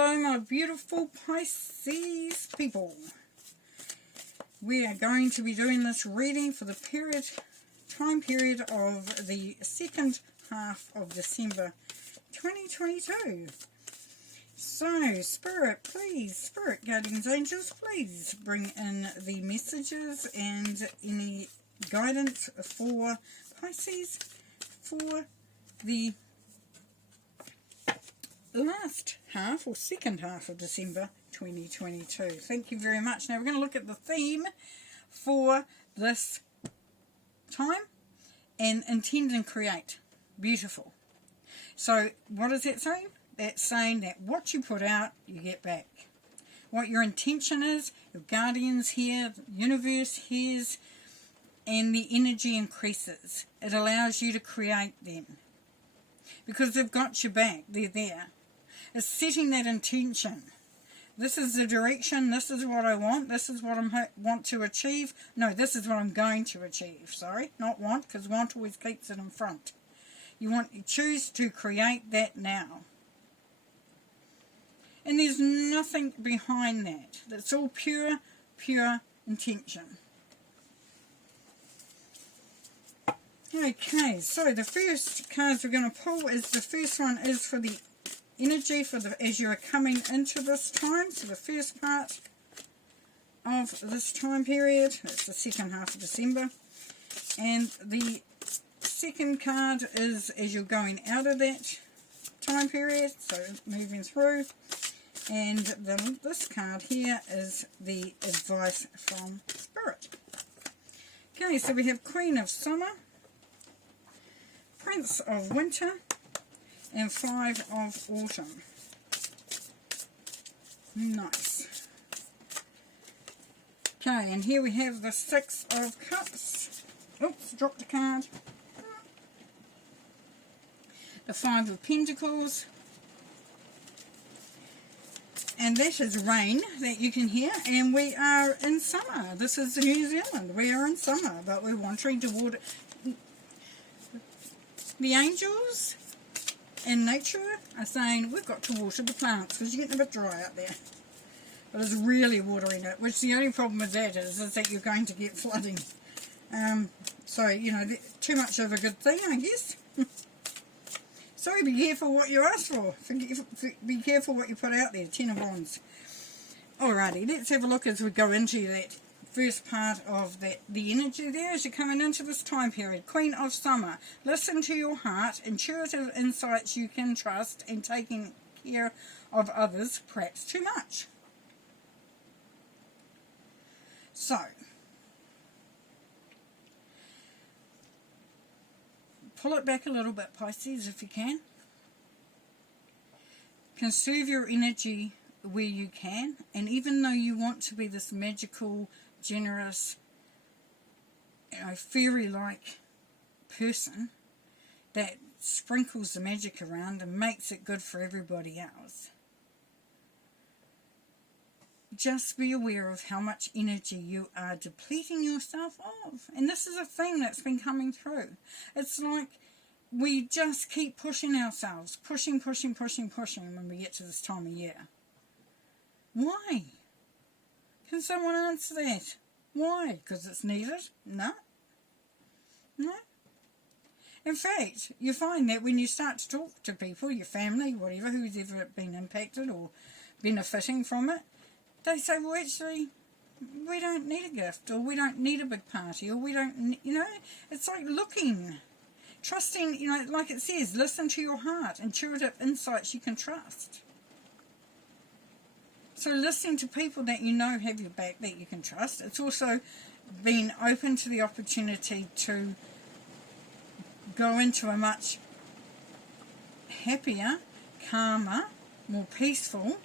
Hello, my beautiful Pisces people. We are going to be doing this reading for the time period of the second half of December 2022. So, Spirit, guardians, angels, please bring in the messages and any guidance for Pisces for the last half or second half of December 2022. Thank you very much. Now we're going to look at the theme for this time and intend and create. Beautiful. So what is that saying? That's saying that what you put out, you get back. What your intention is, your guardians hear, the universe hears, and the energy increases. It allows you to create them. Because they've got your back. They're there. It's setting that intention. This is the direction. This is what I want. This is what I want to achieve. No, this is what I'm going to achieve. Sorry, not want, because want always keeps it in front. You choose to create that now. And there's nothing behind that. That's all pure intention. Okay, so the first cards we're going to pull is, the first one is for the energy for the as you're coming into this time. So the first part of this time period, it's the second half of December. And the second card is as you're going out of that time period, so moving through. And this card here is the advice from Spirit. Okay, so we have Queen of Summer, Prince of Winter, and Five of Autumn. Nice. Okay, and here we have the Six of Cups. Oops, dropped a card. The Five of Pentacles. And that is rain that you can hear, and we are in summer. This is New Zealand. We are in summer, but we're wandering toward the angels and nature are saying we've got to water the plants because you're getting a bit dry out there. But it's really watering it, which the only problem with that is that you're going to get flooding. So, you know, too much of a good thing, I guess. So be careful what you ask for. Be careful what you put out there. 10 of Wands. Alrighty, let's have a look as we go into that first part of the energy there as you're coming into this time period. Queen of Summer. Listen to your heart. Intuitive insights you can trust, and taking care of others perhaps too much. So, pull it back a little bit, Pisces, if you can. Conserve your energy where you can, and even though you want to be this magical, generous, you know, fairy-like person that sprinkles the magic around and makes it good for everybody else, just be aware of how much energy you are depleting yourself of. And this is a thing that's been coming through. It's like we just keep pushing ourselves, pushing when we get to this time of year. Why? Can someone answer that? Why? Because it's needed? No. No. In fact, you find that when you start to talk to people, your family, whatever, who's ever been impacted or benefiting from it, they say, well, actually, we don't need a gift, or we don't need a big party, or we don't, you know, it's like looking, trusting, you know, like it says, listen to your heart, intuitive insights you can trust. So listening to people that you know have your back, that you can trust. It's also being open to the opportunity to go into a much happier, calmer, more peaceful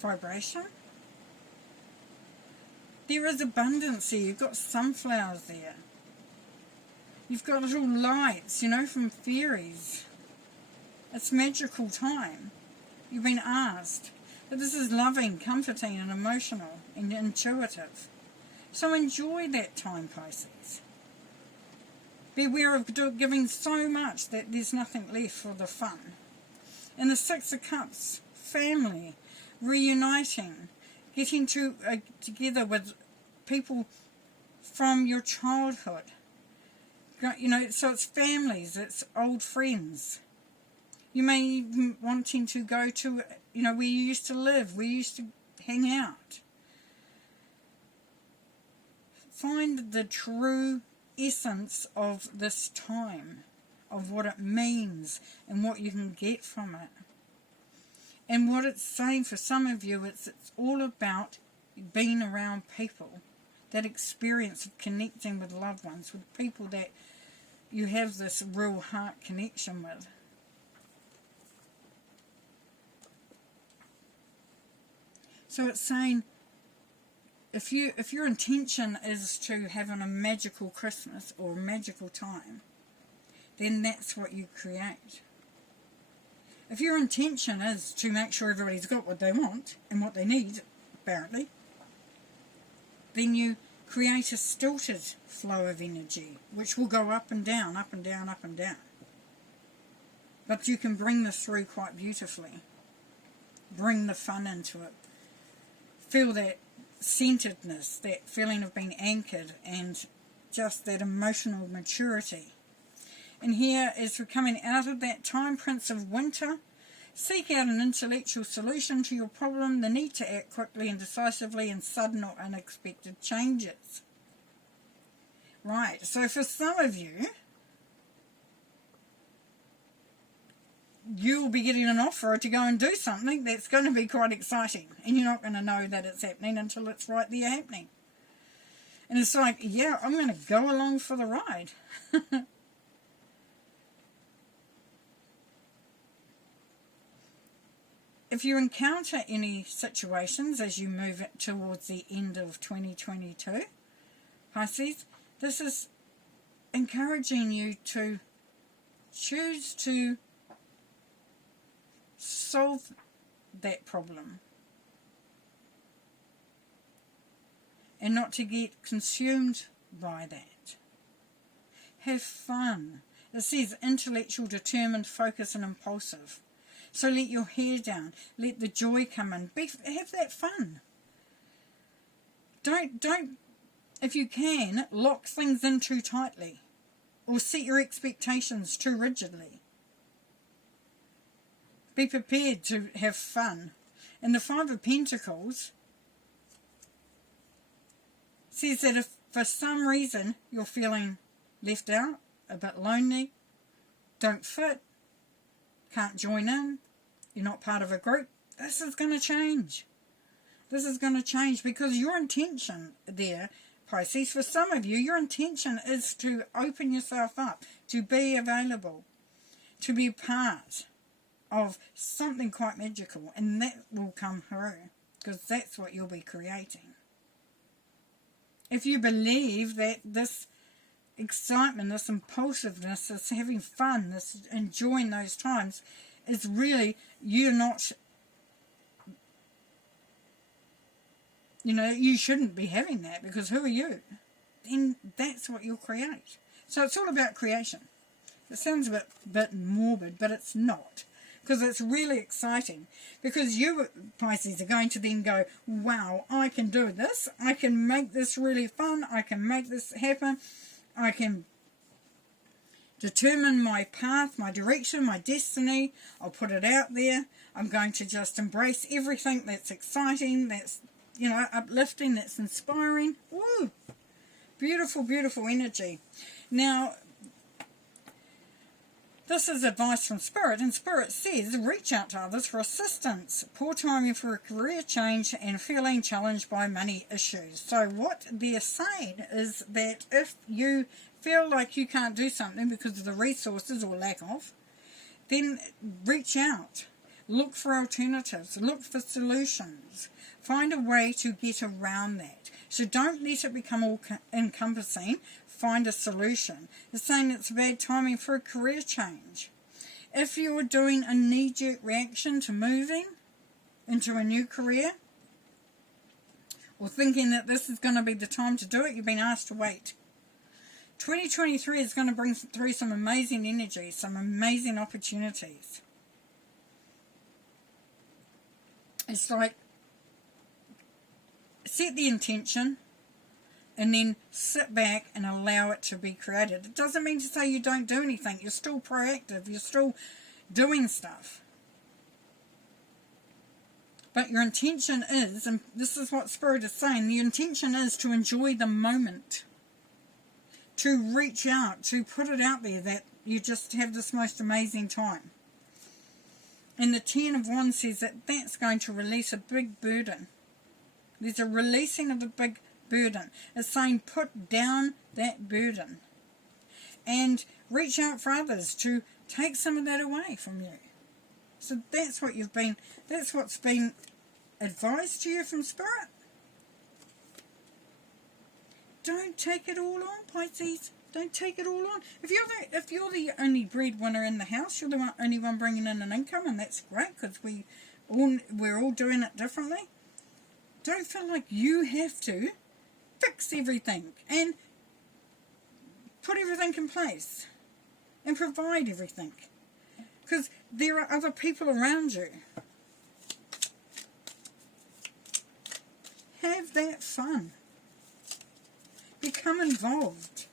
vibration. There is abundance here. You've got sunflowers there. You've got little lights, you know, from fairies. It's magical time. You've been asked. But this is loving, comforting and emotional and intuitive. So enjoy that time, Pisces. Be aware of giving so much that there's nothing left for the fun. And the Six of Cups family, reuniting, getting together with people from your childhood. You know, so it's families, it's old friends. You may even wanting to go to, you know, where you used to live, where you used to hang out. Find the true essence of this time, of what it means and what you can get from it. And what it's saying for some of you, it's all about being around people, that experience of connecting with loved ones, with people that you have this real heart connection with. So it's saying, if your intention is to having a magical Christmas or a magical time, then that's what you create. If your intention is to make sure everybody's got what they want and what they need, apparently, then you create a stilted flow of energy, which will go up and down, up and down, up and down. But you can bring this through quite beautifully. Bring the fun into it. Feel that centeredness, that feeling of being anchored, and just that emotional maturity. And here, as we're coming out of that time, Prince of Winter, seek out an intellectual solution to your problem, the need to act quickly and decisively in sudden or unexpected changes. Right, so for some of you, you'll be getting an offer to go and do something that's going to be quite exciting, and you're not going to know that it's happening until it's right there happening. And it's like, yeah, I'm going to go along for the ride. If you encounter any situations as you move it towards the end of 2022, Pisces, this is encouraging you to choose to solve that problem and not to get consumed by that. Have fun. It says intellectual, determined, focused and impulsive. So let your hair down. Let the joy come in. Have that fun. Don't, if you can, lock things in too tightly or set your expectations too rigidly. Be prepared to have fun. And the Five of Pentacles says that if for some reason you're feeling left out, a bit lonely, don't fit, can't join in, you're not part of a group, this is going to change. This is going to change because your intention there, Pisces, for some of you, your intention is to open yourself up, to be available, to be part of something quite magical, and that will come through because that's what you'll be creating. If you believe that this excitement, this impulsiveness, this having fun, this enjoying those times is really, you're not, you know, you shouldn't be having that because who are you? Then that's what you'll create. So it's all about creation. It sounds a bit morbid, but it's not. Because it's really exciting. Because you, Pisces, are going to then go, wow, I can do this. I can make this really fun. I can make this happen. I can determine my path, my direction, my destiny. I'll put it out there. I'm going to just embrace everything that's exciting, that's, you know, uplifting, that's inspiring. Woo! Beautiful, beautiful energy. Now, this is advice from Spirit, and Spirit says, reach out to others for assistance. Poor timing for a career change and feeling challenged by money issues. So what they're saying is that if you feel like you can't do something because of the resources or lack of, then reach out. Look for alternatives. Look for solutions. Find a way to get around that. So don't let it become all encompassing. Find a solution. It's saying it's bad timing for a career change. If you're doing a knee-jerk reaction to moving into a new career, or thinking that this is going to be the time to do it, you've been asked to wait. 2023 is going to bring through some amazing energy, some amazing opportunities. It's like, set the intention and then sit back and allow it to be created. It doesn't mean to say you don't do anything. You're still proactive. You're still doing stuff. But your intention is, and this is what Spirit is saying, the intention is to enjoy the moment. To reach out, to put it out there that you just have this most amazing time. And the 10 of Wands says that that's going to release a big burden. There's a releasing of a big burden. It's saying put down that burden. And reach out for others to take some of that away from you. So that's what that's what's been advised to you from Spirit. Don't take it all on, Pisces. Don't take it all on. If you're the only breadwinner in the house, you're the only one bringing in an income, and that's great because we're all doing it differently. Don't feel like you have to fix everything and put everything in place and provide everything, because there are other people around you. Have that fun. Become involved.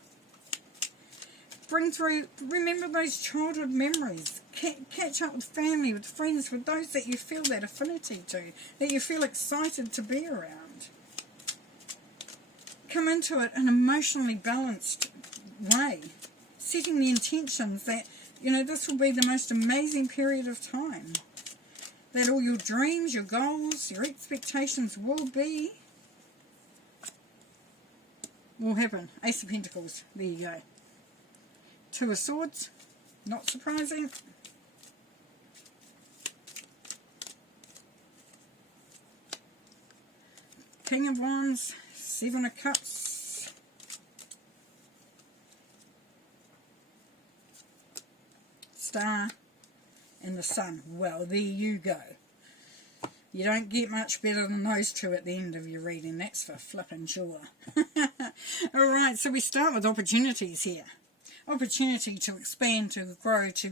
Remember those childhood memories. Catch up with family, with friends, with those that you feel that affinity to, that you feel excited to be around. Come into it in an emotionally balanced way, setting the intentions that, this will be the most amazing period of time. That all your dreams, your goals, your expectations will happen. Ace of Pentacles. There you go. 2 of Swords. Not surprising. King of Wands. 7 of Cups. Star. And the Sun. Well, there you go. You don't get much better than those two at the end of your reading. That's for flipping sure. Alright, so we start with opportunities here. Opportunity to expand, to grow, to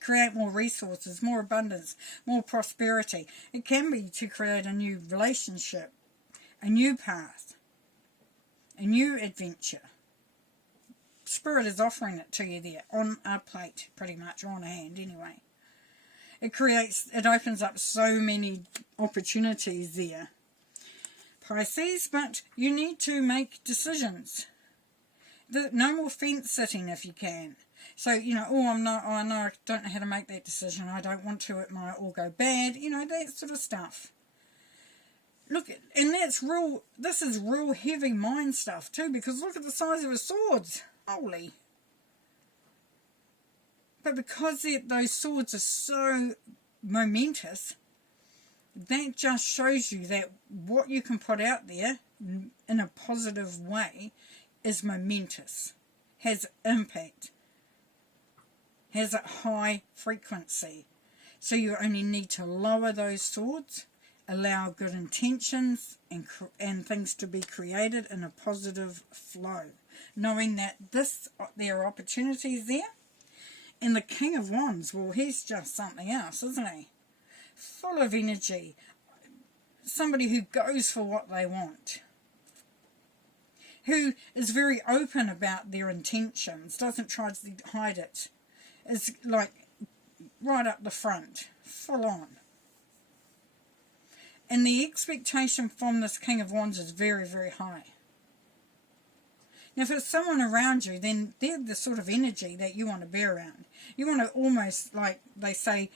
create more resources, more abundance, more prosperity. It can be to create a new relationship, a new path, a new adventure. Spirit is offering it to you there, on a plate, pretty much, on a hand anyway. It opens up so many opportunities there, Pisces, but you need to make decisions. No more fence sitting if you can. So, I don't know how to make that decision. I don't want to, it might all go bad, that sort of stuff. Look, and this is real heavy mind stuff too, because look at the size of his swords. Holy. But because those swords are so momentous, that just shows you that what you can put out there in a positive way is momentous, has impact, has a high frequency. So you only need to lower those swords, allow good intentions and things to be created in a positive flow, knowing that there are opportunities there. And the King of Wands, well, he's just something else, isn't he? Full of energy. Somebody who goes for what they want. Who is very open about their intentions, doesn't try to hide it. Is like right up the front, full on. And the expectation from this King of Wands is very, very high. Now, if it's someone around you, then they're the sort of energy that you want to be around. You want to almost, like they say,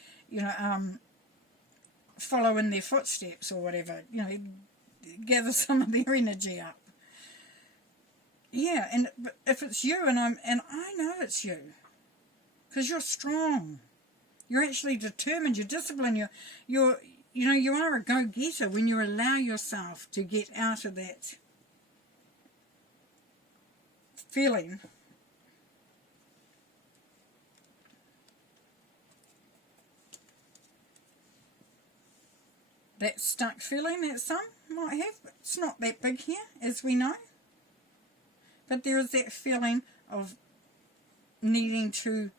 follow in their footsteps or whatever. Gather some of their energy up. Yeah, and if it's you, and I know it's you, because you're strong. You're actually determined. You're disciplined. You are a go-getter when you allow yourself to get out of that feeling. That stuck feeling that some might have. It's not that big here, as we know. But there is that feeling of needing to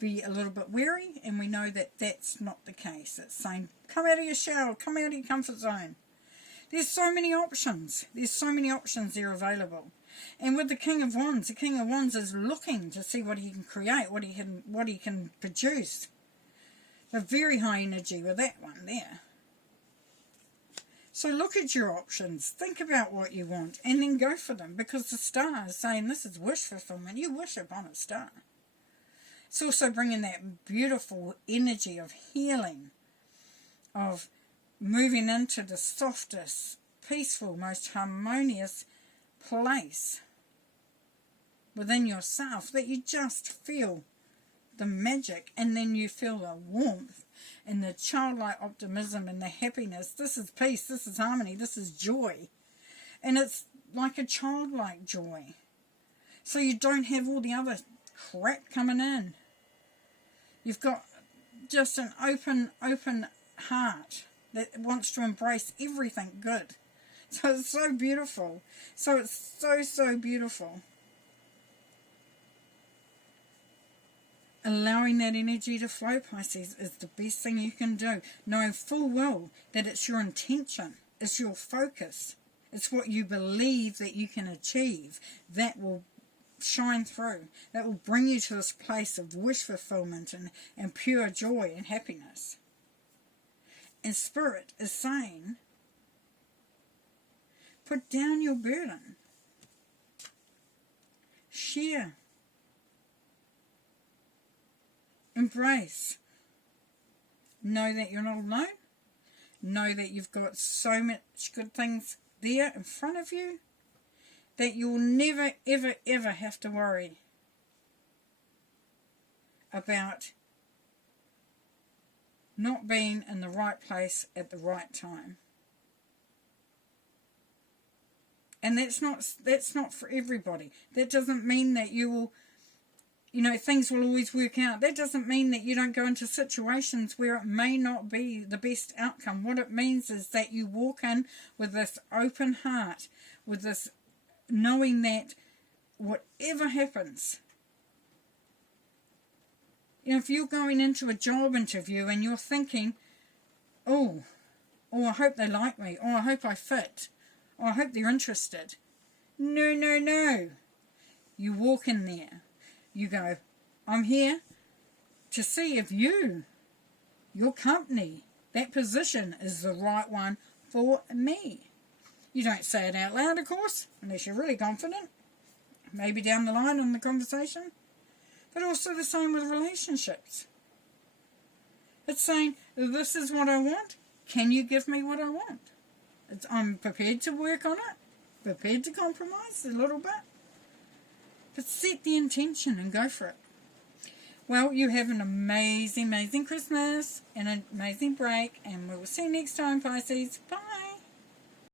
be a little bit wary, and we know that that's not the case. It's saying, come out of your shell, come out of your comfort zone. There's so many options. There's so many options there available. And with the King of Wands is looking to see what he can create, what he can produce. A very high energy with that one there. So look at your options, think about what you want, and then go for them, because the star is saying this is wish fulfillment. You wish upon a star. It's also bringing that beautiful energy of healing, of moving into the softest, peaceful, most harmonious place within yourself, that you just feel the magic, and then you feel the warmth and the childlike optimism and the happiness. This is peace, this is harmony, this is joy. And it's like a childlike joy. So you don't have all the other crap coming in. You've got just an open heart that wants to embrace everything good. So it's so beautiful. So it's so beautiful. Allowing that energy to flow, Pisces, is the best thing you can do. Knowing full well that it's your intention, it's your focus, it's what you believe that you can achieve that will shine through, that will bring you to this place of wish fulfillment and pure joy and happiness. And Spirit is saying, put down your burden. Share. Embrace. Know that you're not alone. Know that you've got so much good things there in front of you that you'll never, ever, ever have to worry about not being in the right place at the right time. And that's not for everybody. That doesn't mean that you will, things will always work out. That doesn't mean that you don't go into situations where it may not be the best outcome. What it means is that you walk in with this open heart, with this knowing that whatever happens, if you're going into a job interview and you're thinking, oh, I hope they like me, or I hope I fit, or I hope they're interested. No. You walk in there. You go, I'm here to see if your company, that position is the right one for me. You don't say it out loud, of course, unless you're really confident. Maybe down the line in the conversation. But also the same with relationships. It's saying, this is what I want. Can you give me what I want? I'm prepared to work on it. Prepared to compromise a little bit. But set the intention and go for it. Well, you have an amazing, amazing Christmas and an amazing break. And we'll see you next time, Pisces. Bye.